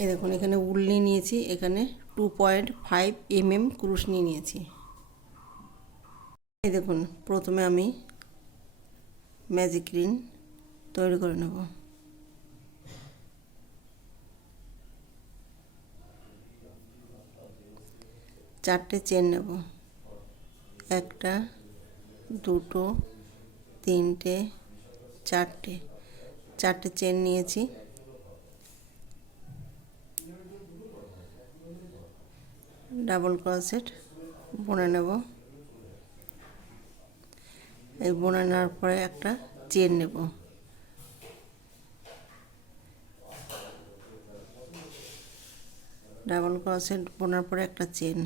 এই দেখুন এখানে উল নিয়ে নিয়েছি, এখানে 2.5 mm ক্রুশ নিয়ে নিয়েছি। এই দেখুন প্রথমে আমি ম্যাজিক রিং তৈরি করে নেব। চারটে চেন নেব, একটা, দুটো, তিনটে, চারটে। চারটে চেন নিয়েছি। ডাবল ক্রোশেট বুনে নেব। এই বুনে নেওয়ার পরে একটা চেন নেব। ডাবল ক্রোশেট বোনার পরে একটা চেন।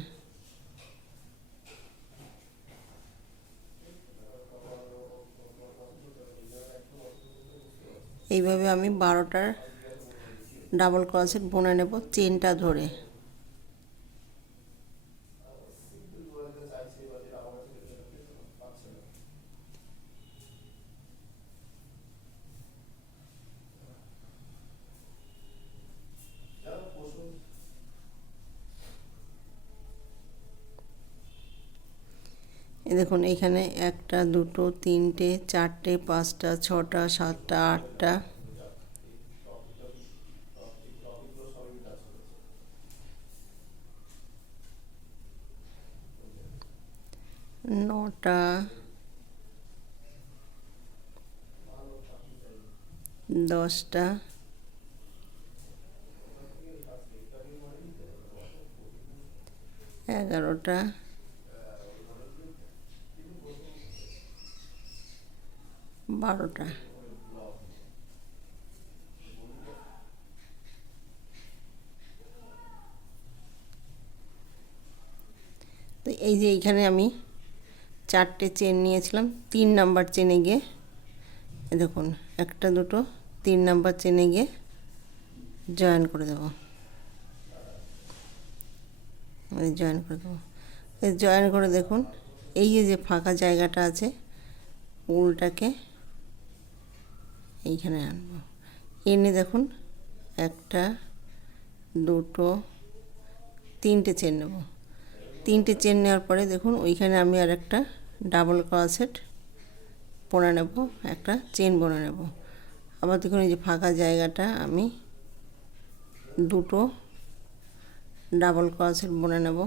এইভাবে আমি 12টার ডাবল ক্রোশেট বুনে নেব চেনটা ধরে। দেখুন এখানে একটা, দুটো, তিনটে, চারটে, পাঁচটা, ছটা, সাতটা, আটটা, নটা, 10টা, 11টা, 12টা। তো এই যে এইখানে আমি চারটে চেন নিয়েছিলাম, 3 নাম্বার চেনে গিয়ে দেখুন একটা, দুটো, 3 নাম্বার চেনে গিয়ে জয়েন করে দেবো। জয়েন করে দেবো। জয়েন করে দেখুন এই যে ফাঁকা জায়গাটা আছে, উলটাকে এইখানে আনবো। এনে দেখুন একটা, দুটো, তিনটে চেন নেব। তিনটে চেন নেওয়ার পরে দেখুন ওইখানে আমি আর একটা ডাবল ক্রোশেট বুনে নেব, একটা চেন বুনে নেব। আবার দেখুন এই যে ফাঁকা জায়গাটা আমি দুটো ডাবল ক্রোশেট বুনে নেব,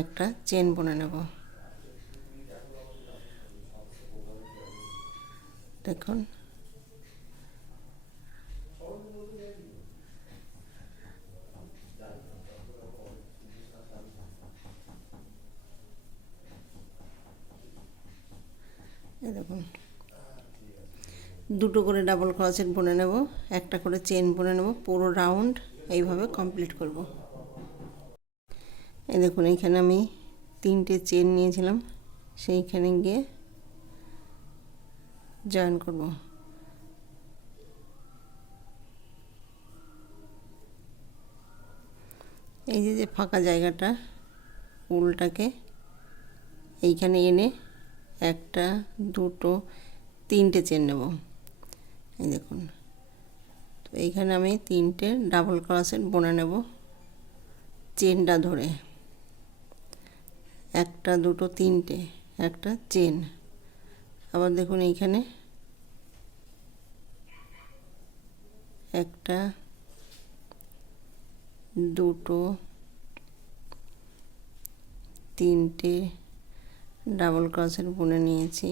একটা চেন বুনে নেব। দেখুন এই দেখুন দুটো করে ডাবল ক্রোশেট বুনে নেব, একটা করে চেন বুনে নেব, পুরো রাউন্ড এইভাবে কমপ্লিট করব। এই দেখুন এইখানে আমি 3টে চেন নিয়েছিলাম, সেইখানে গিয়ে জয়েন করব। এই যে ফাঁকা জায়গাটা, উলটাকে এইখানে এনে একটা, দুটো, 3টে চেন নেব। এই দেখুন তো এইখানে আমি 3টে ডাবল ক্রোশেট বুনে নেব চেনটা ধরে, একটা, দুটো, 3টে, একটা চেন। আবার দেখুন এইখানে একটা, দুটো, 3টে ডাবল ক্রোশেট বুনে নিয়েছি।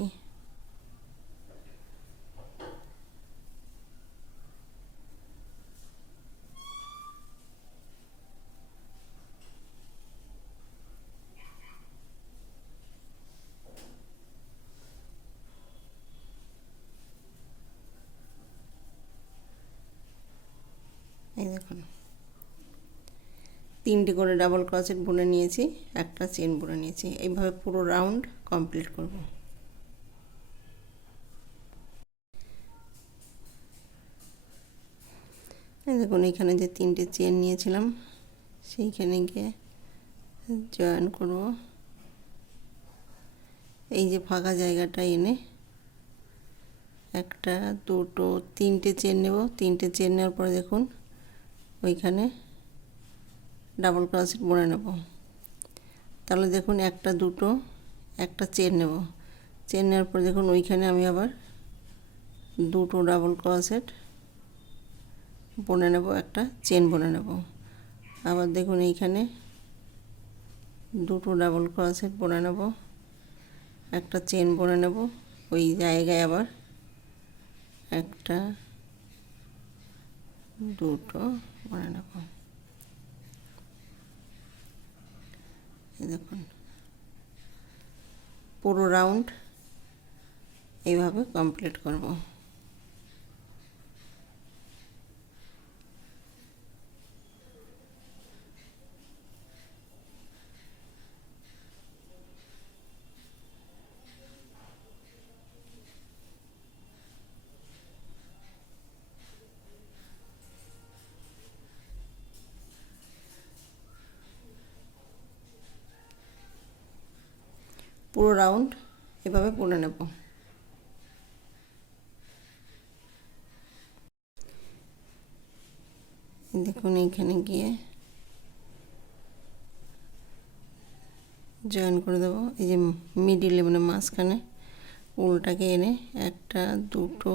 এই দেখুন 3টে করে ডাবল ক্রোশেট বুনে নিয়েছি, একটা চেন বুনে নিয়েছি। এইভাবে পুরো রাউন্ড কমপ্লিট করব। এই দেখুন এখানে যে 3টে চেন নিয়েছিলাম সেইখানে গিয়ে জয়েন করব। এই যে ফাঁকা জায়গাটা এনে একটা দুটো তিনটে চেন নেব। তিনটে চেন নেওয়ার পরে দেখুন ওইখানে ডাবল ক্রোশেট বুনে নেব। তাহলে দেখুন একটা দুটো একটা চেন নেব। চেন নেওয়ার পরে দেখুন ওইখানে আমি আবার দুটো ডাবল ক্রোশেট বুনে নেব, একটা চেন বুনে নেব। আবার দেখুন এইখানে দুটো ডাবল ক্রোশেট বুনে নেব, একটা চেন বুনে নেব। ওই জায়গায় আবার একটা দুটো বুনে নেব। এই দেখুন পুরো রাউন্ড এইভাবে কমপ্লিট করব। পুরো রাউন্ড এভাবে বুনে নেব। দেখুন এইখানে গিয়ে জয়েন করে দেবো। এই যে মিডিলে মানে মাঝখানে উলটাকে এনে একটা দুটো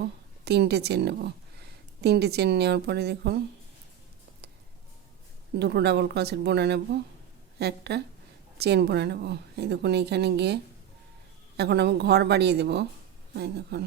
তিনটে চেন নেব। তিনটে চেন নেওয়ার পরে দেখুন দুটো ডাবল ক্রোশেট বুনে নেব, একটা চেন বুনে নেব। এই দেখুন এইখানে গিয়ে এখন আমি ঘর বাড়িয়ে দেব। এই দেখুন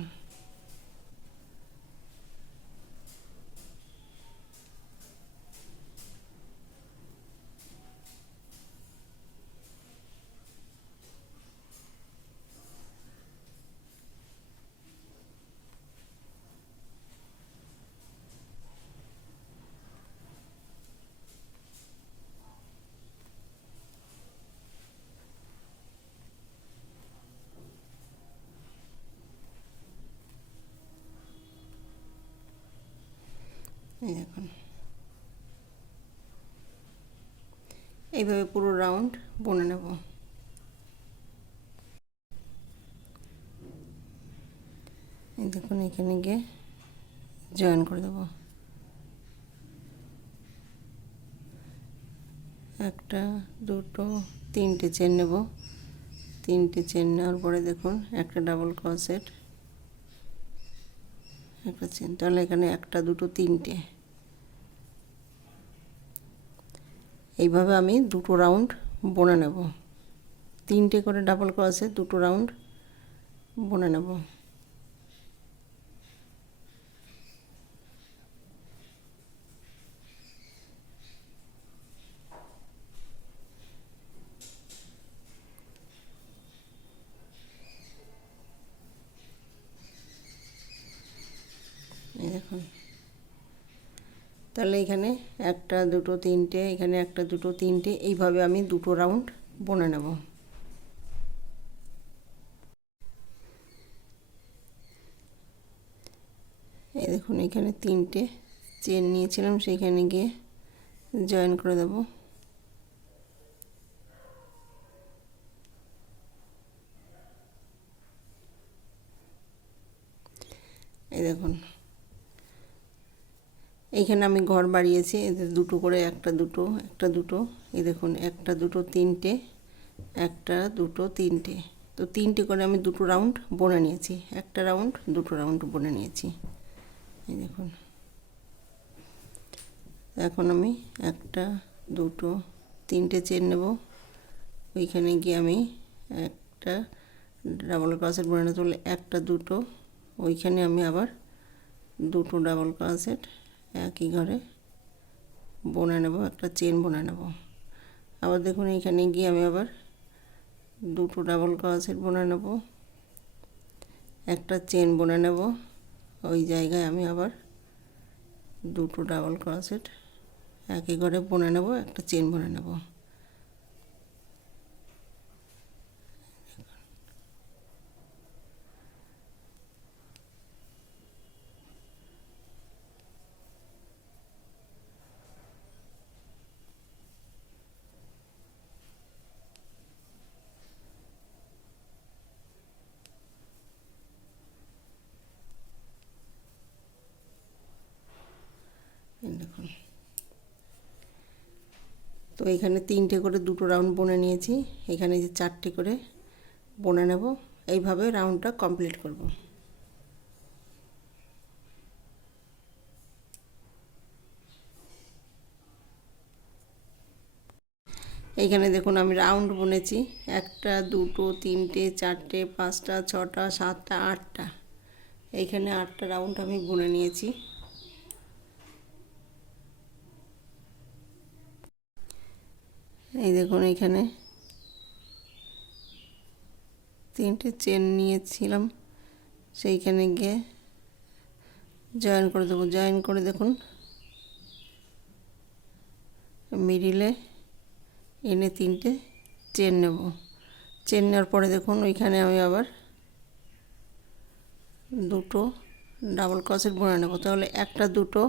এই দেখুন এইভাবে পুরো রাউন্ড বুনে নেব। এই দেখুন এখানে গিয়ে জয়েন করে দেবো। একটা দুটো তিনটে চেন নেব। তিনটে চেন নেওয়ার পরে দেখুন একটা ডাবল ক্রোশেট, একটা চেন। তাহলে এখানে একটা দুটো তিনটে, এইভাবে আমি দুটো রাউন্ড বুনে নেব। তিনটে করে ডাবল ক্রোশেট দুটো রাউন্ড বুনে নেব। এই দেখুন তাহলে এখানে একটা দুটো তিনটে, এখানে একটা দুটো তিনটে, এইভাবে আমি দুটো রাউন্ড বুনে নেব। এই দেখুন এখানে তিনটে চেন নিয়েছিলাম, সেইখানে গিয়ে জয়েন করে দেব। এই দেখুন এইখানে আমি ঘর বাড়িয়েছি, এদের দুটো করে একটা দুটো একটা দুটো। এই দেখুন একটা দুটো তিনটে, একটা দুটো তিনটে। তো তিনটে করে আমি দুটো রাউন্ড বুনে নিয়েছি, একটা রাউন্ড দুটো রাউন্ড বুনে নিয়েছি। এই দেখুন এখন আমি একটা দুটো তিনটে চেন নেব। ওইখানে গিয়ে আমি একটা ডাবল ক্রোশেট বুনে নিতে বলে একটা দুটো, ওইখানে আমি আবার দুটো ডাবল ক্রোশেট একই ঘরে বুনে নেব, একটা চেন বুনে নেব। আবার দেখুন এইখানে গিয়ে আমি আবার দুটো ডাবল ক্রোশেট বুনে নেব, একটা চেন বুনে নেব। ওই জায়গায় আমি আবার দুটো ডাবল ক্রোশেট একই ঘরে বুনে নেব, একটা চেন বুনে নেব। এই দেখুন। তো এখানে 3টে করে 2টো রাউন্ড বুনে নিয়েছি, এখানে যে 4টে করে বুনে নেব। এইভাবে রাউন্ডটা কমপ্লিট করব। এইখানে দেখুন আমি রাউন্ড বুনেছি, 1টা 2টো 3টে 4টে 5টা 6টা 7টা 8টা। এইখানে 8টা রাউন্ড আমি বুনে নিয়েছি। এই দেখুন এখানে 3টে চেন নিয়েছিলাম, সেইখানে গিয়ে জয়েন করে দেবো। জয়েন করে দেখুন মিডিলে এনে 3টে চেন নেব। চেন নেওয়ার পরে দেখুন ওইখানে আমি আবার 2টো ডাবল ক্রোশেট বুনে নেব। তাহলে 1টা 2টো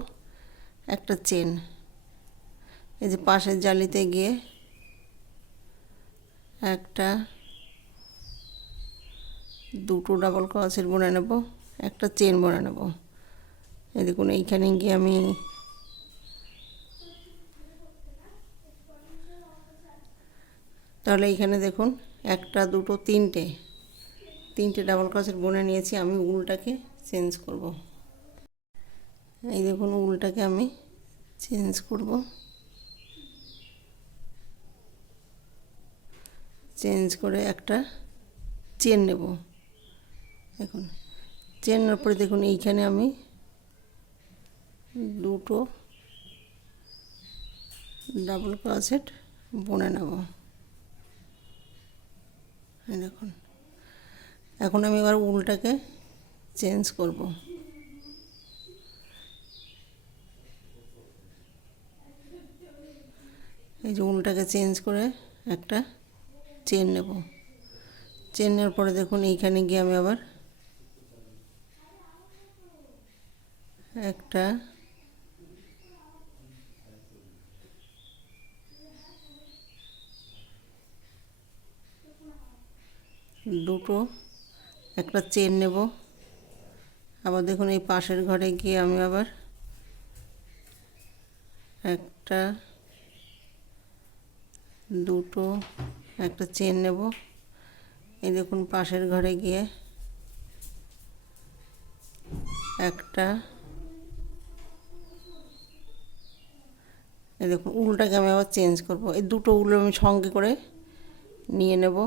1টা চেন। এই যে পাশের জালিতে গিয়ে 1টা 2টো ডাবল ক্রোশেট বুনে নেব, 1টা চেন বুনে নেব। এই দেখুন এইখানে গিয়ে আমি তাহলে এইখানে দেখুন 1টা 2টো 3টে ডাবল ক্রোশেট বুনে নিয়েছি। আমি উলটাকে চেঞ্জ করব। এই দেখুন উলটাকে আমি চেঞ্জ করব। চেঞ্জ করে একটা চেন নেব। দেখুন চেন নেওয়ার পরে দেখুন এইখানে আমি 2টো ডাবল ক্রোশেট বুনে নেব। এই দেখুন এখন আমি এবার উলটাকে চেঞ্জ করব। এই যে উলটাকে চেঞ্জ করে একটা চেন নেব। চেন নেওয়ার পরে দেখুন এইখানে গিয়ে আমি আবার একটা 2টো একটা চেন নেব। আবার দেখুন এই পাশের ঘরে গিয়ে আমি আবার একটা 2টো একটা চেন নেব। এই দেখুন পাশের ঘরে গিয়ে একটা, এই দেখুন উলটাকে আমি আবার চেঞ্জ করব। এই 2টো উল আমি সঙ্গে করে নিয়ে নেব।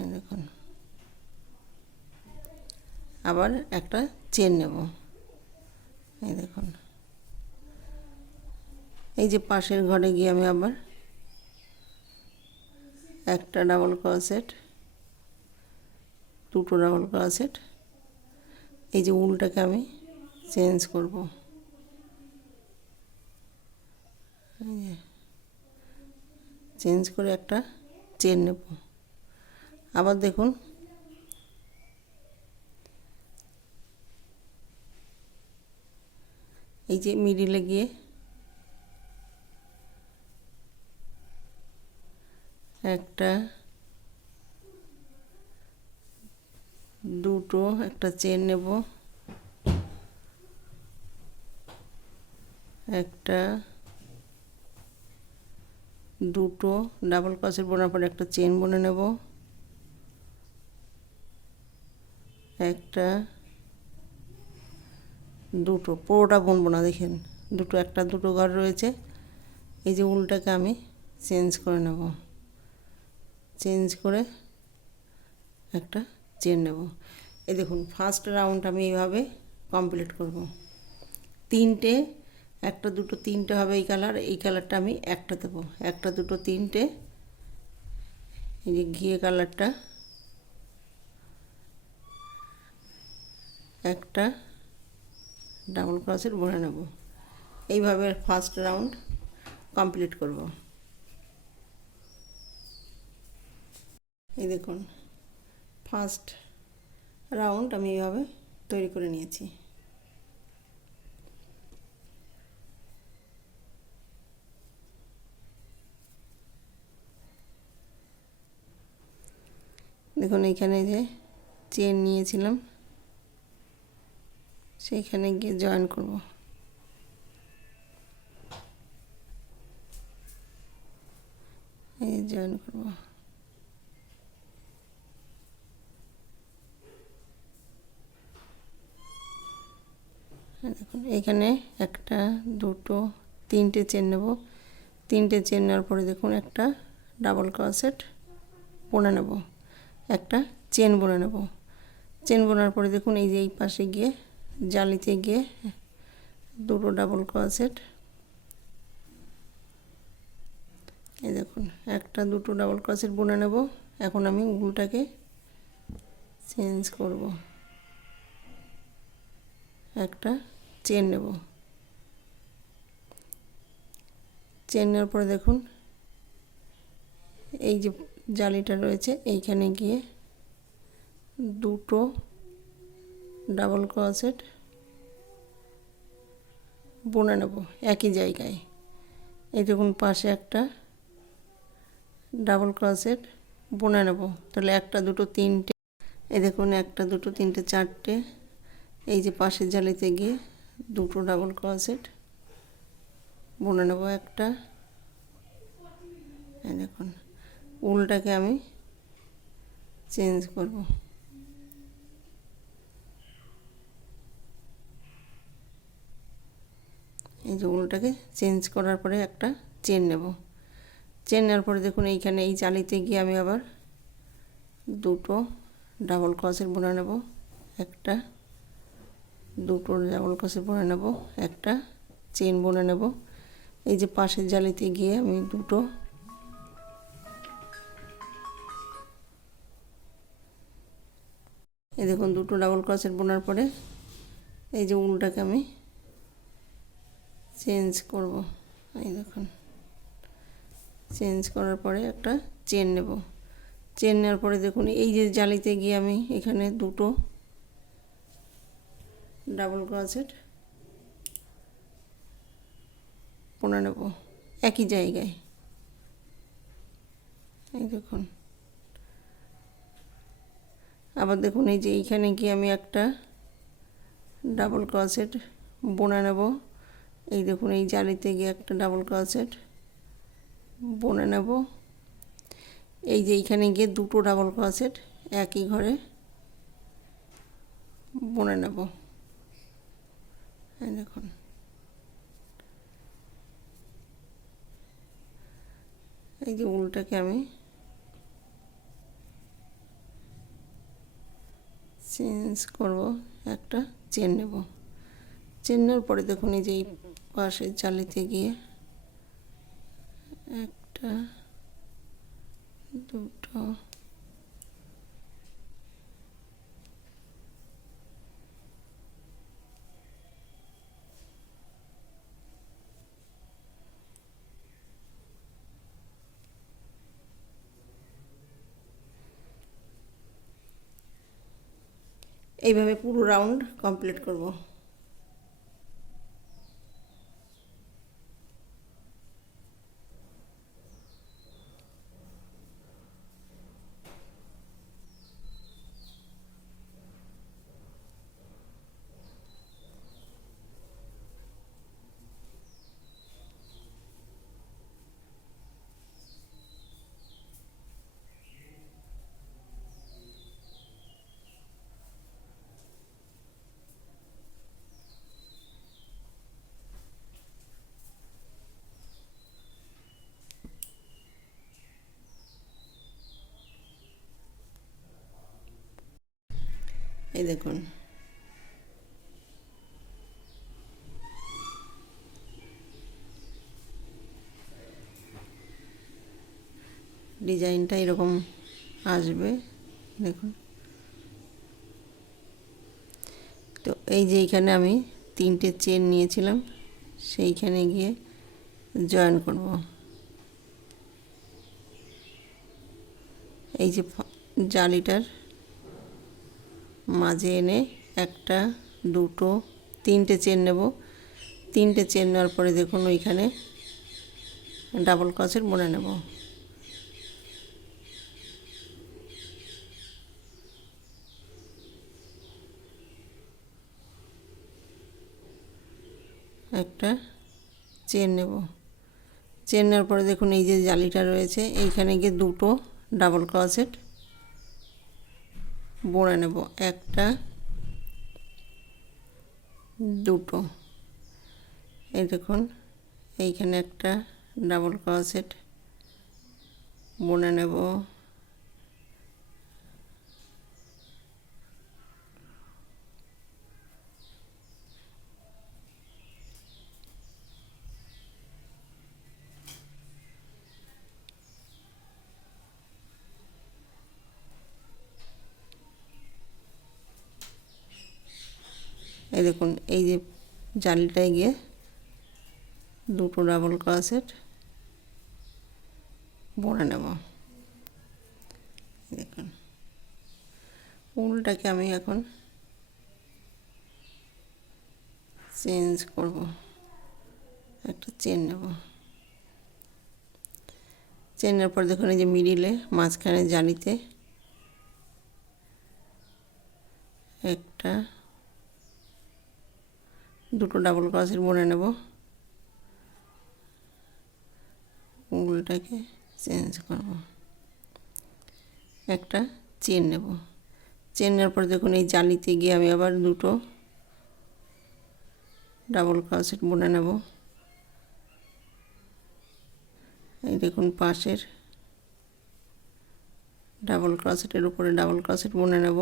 এই দেখুন আবার একটা চেন নেব। এই দেখুন এই যে পাশের ঘরে গিয়ে আমি আবার একটা ডাবল ক্রোশেট 2টো ডাবল ক্রোশেট, এই যে উলটাকে আমি চেঞ্জ করব। চেঞ্জ করে একটা চেন নেব। আবার দেখুন এই যে মিডিলে গিয়ে একটা 2টো একটা চেন নেব, একটা 2টো ডাবল ক্রোশেট বোনার পরে একটা চেন বুনে নেব, একটা 2টো পুরোটা বুনবো না। দেখেন 2টো একটা 2টো ঘর রয়েছে। এই যে উলটাকে আমি চেঞ্জ করে নেব। চেঞ্জ করে একটা চেন নেব। এই দেখুন ফার্স্ট রাউন্ড আমি এইভাবে কমপ্লিট করব। 3টে 1টা 2টো 3টে হবে এই কালার। এই কালারটা আমি একটা দেবো। 1টা 2টো 3টে, এই যে ঘিয়ে কালারটা একটা ডাবল ক্রোশেট বুনে নেব। এইভাবে ফার্স্ট রাউন্ড কমপ্লিট করব। এই দেখুন ফার্স্ট রাউন্ড আমি এইভাবে তৈরি করে নিয়েছি। দেখুন এইখানে যে চেন নিয়েছিলাম সেইখানে গিয়ে জয়েন করব। জয়েন করব। দেখুন এখানে একটা দুটো তিনটে চেন নেব। তিনটে চেন নেওয়ার পরে দেখুন একটা ডাবল ক্রোশেট বুনে নেব, একটা চেন বুনে নেব। চেন বোনার পরে দেখুন এই যে এই পাশে গিয়ে জালিতে গিয়ে দুটো ডাবল ক্রোশেট, এই দেখুন একটা দুটো ডাবল ক্রোশেট বুনে নেব। এখন আমি উলটাকে চেঞ্জ করব, একটা চেন নেব। চেন নেওয়ার পরে দেখুন এই যে জালিটা রয়েছে এইখানে গিয়ে দুটো ডাবল ক্রোশেট বুনে নেব একই জায়গায়। এই দেখুন পাশে একটা ডাবল ক্রোশেট বুনে নেব। তাহলে একটা দুটো তিনটে, এই দেখুন একটা দুটো তিনটে চারটে, এই যে পাশের জালিতে গিয়ে দুটো ডাবল ক্রোশেট বুনে নেব একটা। এই দেখুন উলটাকে আমি চেঞ্জ করব, এই যে উলটাকে চেঞ্জ করার পরে একটা চেন নেব। চেন নেওয়ার পরে দেখুন এইখানে এই জালিতে গিয়ে আমি আবার দুটো ডাবল ক্রোশেট বুনে নেব, একটা দুটো ডাবল ক্রোশেট বুনে নেব, একটা চেন বুনে নেব। এই যে পাশের জালিতে গিয়ে আমি দুটো এই দেখুন দুটো ডাবল ক্রোশেট বোনার পরে এই যে উলটাকে আমি চেঞ্জ করব। এই দেখুন চেঞ্জ করার পরে একটা চেন নেব। চেন নেওয়ার পরে দেখুন এই যে জালিতে গিয়ে আমি এখানে দুটো ডাবল ক্রোশেট বুনে নেব একই জায়গায়। এই দেখুন আবার দেখুন এই যে এইখানে গিয়ে আমি একটা ডাবল ক্রোশেট বুনে নেব। এই দেখুন এই জালিতে গিয়ে একটা ডাবল ক্রোশেট বুনে নেব। এই যে এইখানে গিয়ে দুটো ডাবল ক্রোশেট একই ঘরে বুনে নেব। এই দেখুন এই যে উলটাকে আমি চেঞ্জ করব, একটা চেন নেব। চেন নেওয়ার পরে দেখুন এই যে এই পাশের জালিতে গিয়ে একটা দুটো এইভাবে পুরো রাউন্ড কমপ্লিট করব। এই দেখুন ডিজাইনটা এরকম আসবে। দেখুন তো এই যে এইখানে আমি তিনটে চেন নিয়েছিলাম সেইখানে গিয়ে জয়েন করব। এই যে জালিটার মাঝে এনে একটা দুটো তিনটে চেন নেব। তিনটে চেন নেওয়ার পরে দেখুন ওইখানে ডাবল ক্রোশেট বুনে নেব। একটা চেন নেব। চেন নেওয়ার পরে দেখুন এই যে জালিটা রয়েছে এইখানে গিয়ে দুটো ডাবল ক্রোশেট বুনে নেব, একটা দুটো। এই দেখুন এইখানে একটা ডাবল ক্রোশেট বুনে নেব, এই দেখুন এই যে জালিটায় গিয়ে দুটো ডাবল ক্রোশেট বুনে নেব। দেখুন উলটাকে আমি এখন চেঞ্জ করব, একটা চেন নেব। চেনের পর দেখুন এই যে মিডিলে মাঝখানে জালিতে একটা দুটো ডাবল ক্রোশেট বুনে নেব, উলটাকে চেঞ্জ করব, একটা চেন নেব। চেন নেওয়ার পর দেখুন এই জালিতে গিয়ে আমি আবার দুটো ডাবল ক্রোশেট বুনে নেব। এই দেখুন পাশের ডাবল ক্রোশেটের উপরে ডাবল ক্রোশেট বুনে নেব,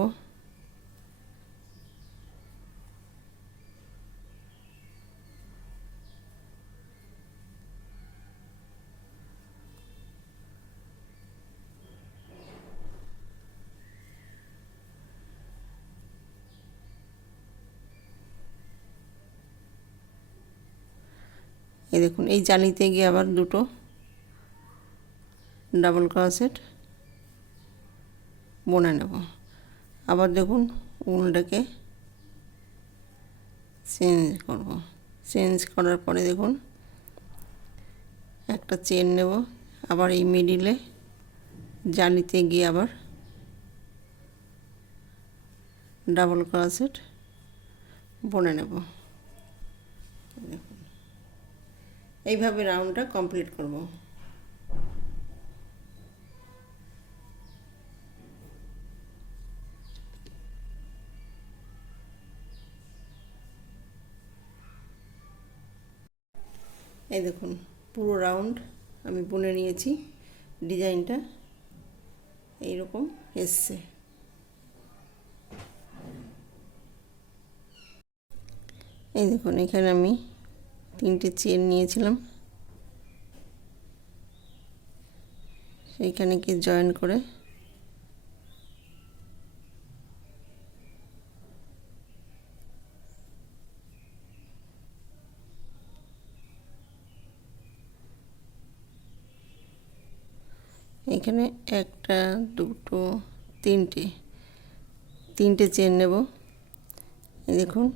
এই দেখুন এই জালিতে গিয়ে আবার দুটো ডাবল ক্রোশেট বুনে নেব। আবার দেখুন উলটাকে চেঞ্জ করব, চেঞ্জ করার পরে দেখুন একটা চেন নেব, আবার এই মিডিলে জালিতে গিয়ে আবার ডাবল ক্রোশেট বুনে নেব। দেখুন এইভাবে রাউন্ডটা কমপ্লিট করব। এই দেখুন পুরো রাউন্ড আমি বুনে নিয়েছি, ডিজাইনটা এইরকম এসছে। এই দেখুন এখানে আমি তিনটে চেন নিয়েছিলাম, সেইখানে কি জয়েন করে এখানে একটা দুটো তিনটে চেন নেব। এই দেখুন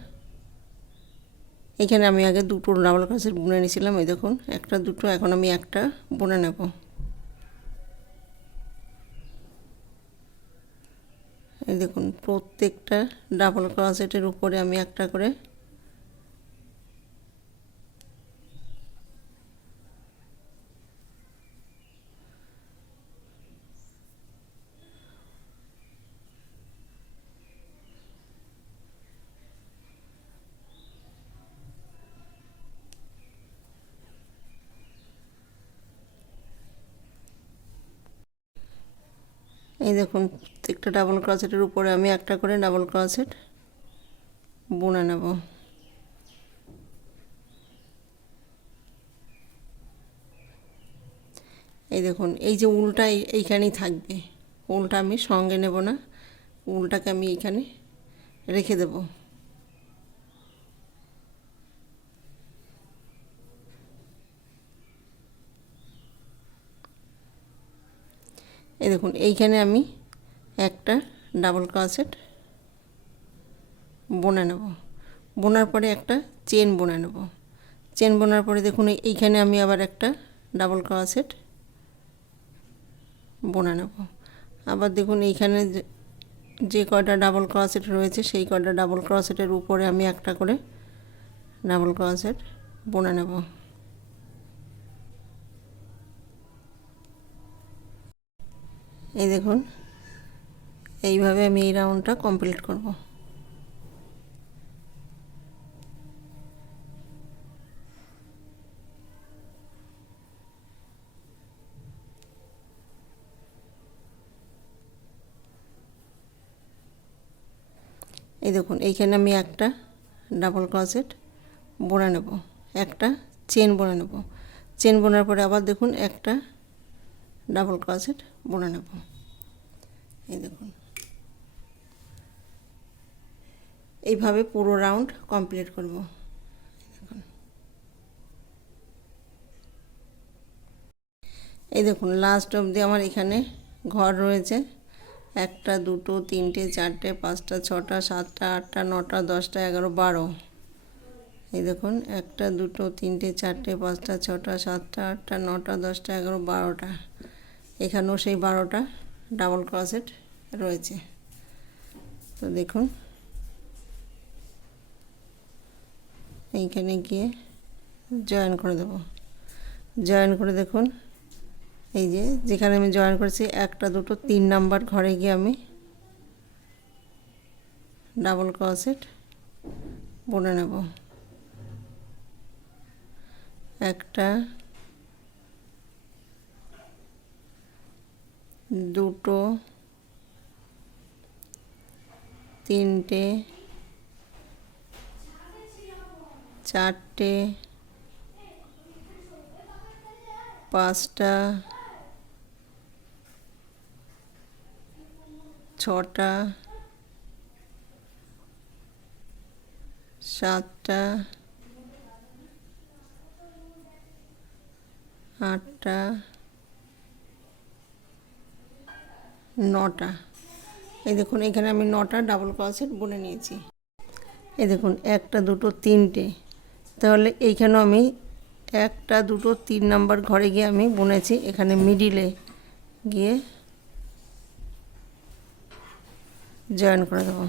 এখানে আমি আগে দুটো ডাবল ক্রোশেট বুনে নিয়েছিলাম, এই দেখুন একটা দুটো, এখন আমি একটা বুনে নেব। এই দেখুন প্রত্যেকটা ডাবল ক্রোশেটের উপরে আমি একটা করে এই দেখুন প্রত্যেকটা ডাবল ক্রোশেটের উপরে আমি একটা করে ডাবল ক্রোশেট বুনে নেব। এই দেখুন এই যে উলটা এইখানেই থাকবে, উলটা আমি সঙ্গে নেব না, উলটাকে আমি এইখানে রেখে দেব। এই দেখুন এইখানে আমি একটা ডাবল ক্রোশেট বুনে নেব, বোনার পরে একটা চেন বুনে নেব। চেন বোনার পরে দেখুন এইখানে আমি আবার একটা ডাবল ক্রোশেট বুনে নেব। আবার দেখুন এইখানে যে কয়টা ডাবল ক্রোশেট রয়েছে সেই কয়টা ডাবল ক্রোশেটের উপরে আমি একটা করে ডাবল ক্রোশেট বুনে নেব। এই দেখুন এইভাবে আমি এই রাউন্ডটা কমপ্লিট করব। এই দেখুন এইখানে আমি একটা ডাবল ক্রোশেট বুনে নেব, একটা চেন বুনে নেব। চেন বোনার পরে আবার দেখুন একটা ডাবল ক্রোশেট বুনে নেব। এই দেখুন এইভাবে পুরো রাউন্ড কমপ্লিট করব। দেখুন এই দেখুন লাস্ট অবধি আমার এখানে ঘর রয়েছে, একটা দুটো তিনটে চারটে পাঁচটা ছটা সাতটা আটটা নটা 10টা 11 12। এই দেখুন একটা দুটো তিনটে চারটে পাঁচটা ছটা সাতটা আটটা নটা 10টা 11 12টা, এখানেও সেই 12টা ডাবল ক্রোশেট রয়েছে। তো দেখুন এইখানে গিয়ে জয়েন করে দেব। জয়েন করে দেখুন এই যে যেখানে আমি জয়েন করেছি একটা দুটো 3 নাম্বার ঘরে গিয়ে আমি ডাবল ক্রোশেট বুনে নেব। একটা দুটো তিনটে চারটে পাঁচটা ছটা সাতটা আটটা নটা। এই দেখুন এখানে আমি 9টা ডাবল ক্রোশেট বুনে নিয়েছি। এই দেখুন একটা দুটো তিনটে, তাহলে এইখানেও আমি একটা দুটো 3 নাম্বার ঘরে গিয়ে আমি বুনেছি। এখানে মিডিলে গিয়ে জয়েন করে দেবো।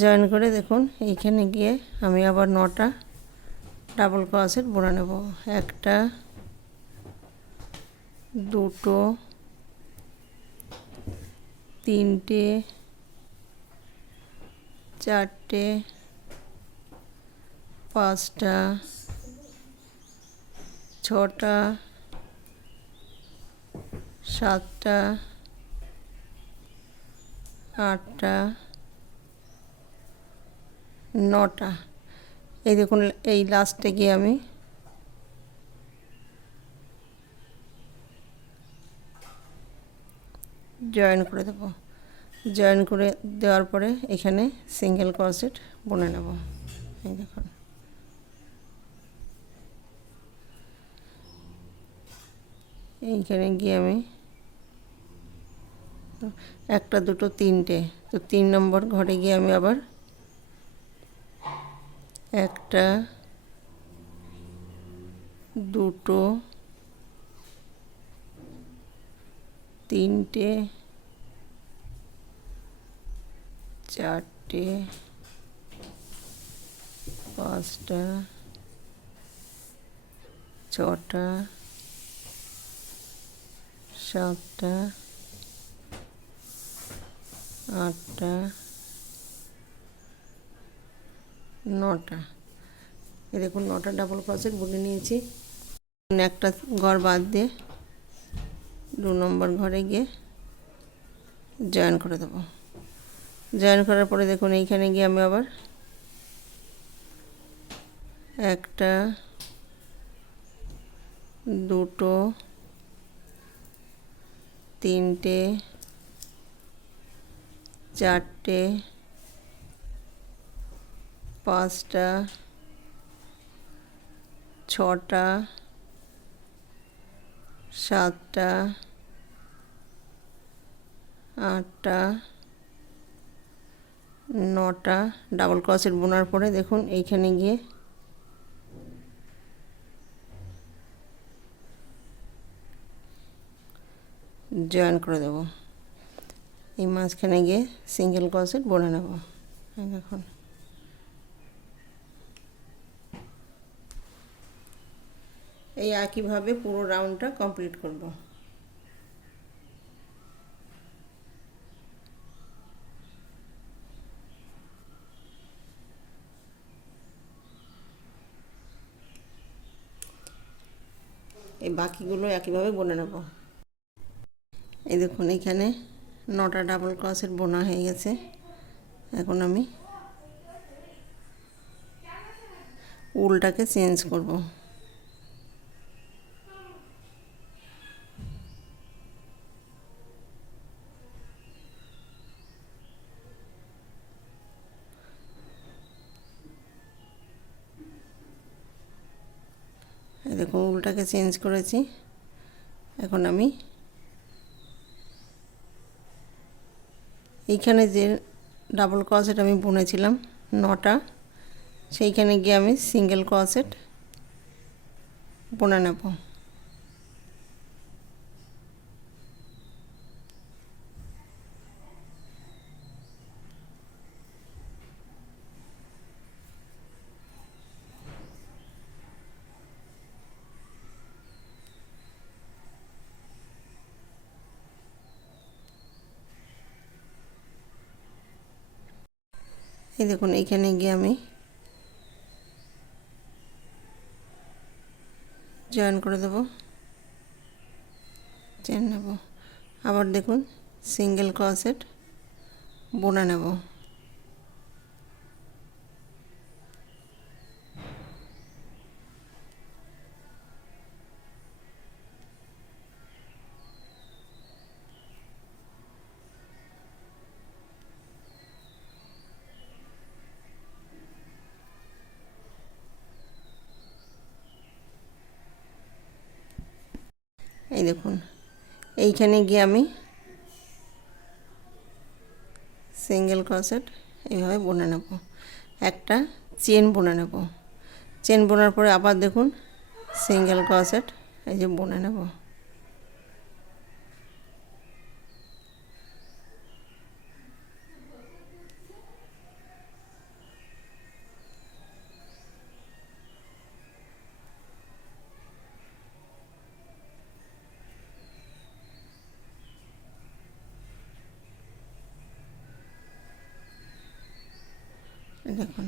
জয়েন করে দেখুন এইখানে গিয়ে আমি আবার 9টা ডাবল ক্রোশেট বুনে নেব। একটা দুটো তিনটে চারটে পাঁচটা ছটা সাতটা আটটা নটা। এই দেখুন এই লাস্টে গিয়ে আমি জয়েন করে দেব। জয়েন করে দেওয়ার পরে এখানে সিঙ্গেল ক্রোশেট বুনে নেব। এই দেখুন এইখানে গিয়ে আমি একটা দুটো তিনটে, তো 3 নম্বর ঘরে গিয়ে আমি আবার একটা দুটো তিনটে চারটে পাঁচটা ছটা সাতটা আটটা নটা। এই দেখুন 9টা ডাবল ক্রোশেট বুনে নিয়েছি। একটা ঘর বাদ দিয়ে 2 নম্বর ঘরে গিয়ে জয়েন করে দেবো। জয়েন করার পরে দেখুন এইখানে গিয়ে আমি আবার একটা দুটো তিনটে চারটে পাঁচটা ছটা সাতটা আটটা নটা ডাবল ক্রোশেট বোনার পরে দেখুন এইখানে গিয়ে জয়েন করে দেব। এই মাঝখানে গিয়ে সিঙ্গেল ক্রোশেট বুনে নেব। দেখুন এই একইভাবে পুরো রাউন্ডটা কমপ্লিট করব। এই বাকিগুলো একইভাবে বুনে নেব। এই দেখুন এখানে 9টা ডাবল ক্রোশেট বোনা হয়ে গেছে। এখন আমি উলটাকে চেঞ্জ করব। এই দেখুন উলটাকে চেঞ্জ করেছি। এখন আমি এইখানে যে ডাবল ক্রোশেট আমি বুনেছিলাম 9টা, সেইখানে গিয়ে আমি সিঙ্গেল ক্রোশেট বুনে নেব। এই দেখুন এইখানে গিয়ে আমি জয়েন করে দেব, চেন নেব। আবার দেখুন সিঙ্গেল ক্রোশেট বুনে নেব। এই দেখুন এইখানে গিয়ে আমি সিঙ্গেল ক্রোশেট এইভাবে বুনে নেব, একটা চেন বুনে নেব। চেন বোনার পরে আবার দেখুন সিঙ্গেল ক্রোশেট এই যে বুনে নেব। দেখুন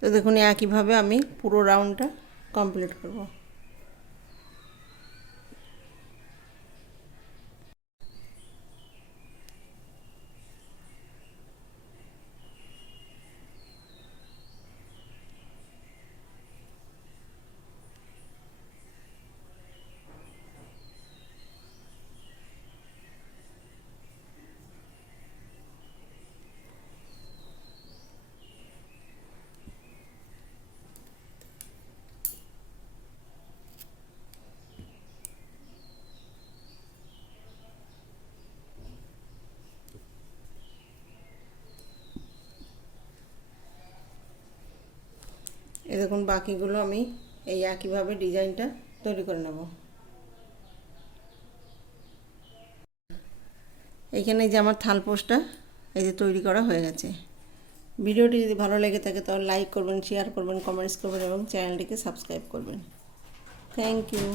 তো দেখুন একইভাবে আমি পুরো রাউন্ডটা কমপ্লিট করব। এই দেখুন বাকিগুলো আমি এই একইভাবে ডিজাইনটা তৈরি করে নেব। এইখানে যে আমার থালপোসটা এই যে তৈরি করা হয়ে গেছে। ভিডিওটি যদি ভালো লেগে থাকে তাহলে লাইক করবেন, শেয়ার করবেন, কমেন্টস করবেন এবং চ্যানেলটিকে সাবস্ক্রাইব করবেন। Thank you.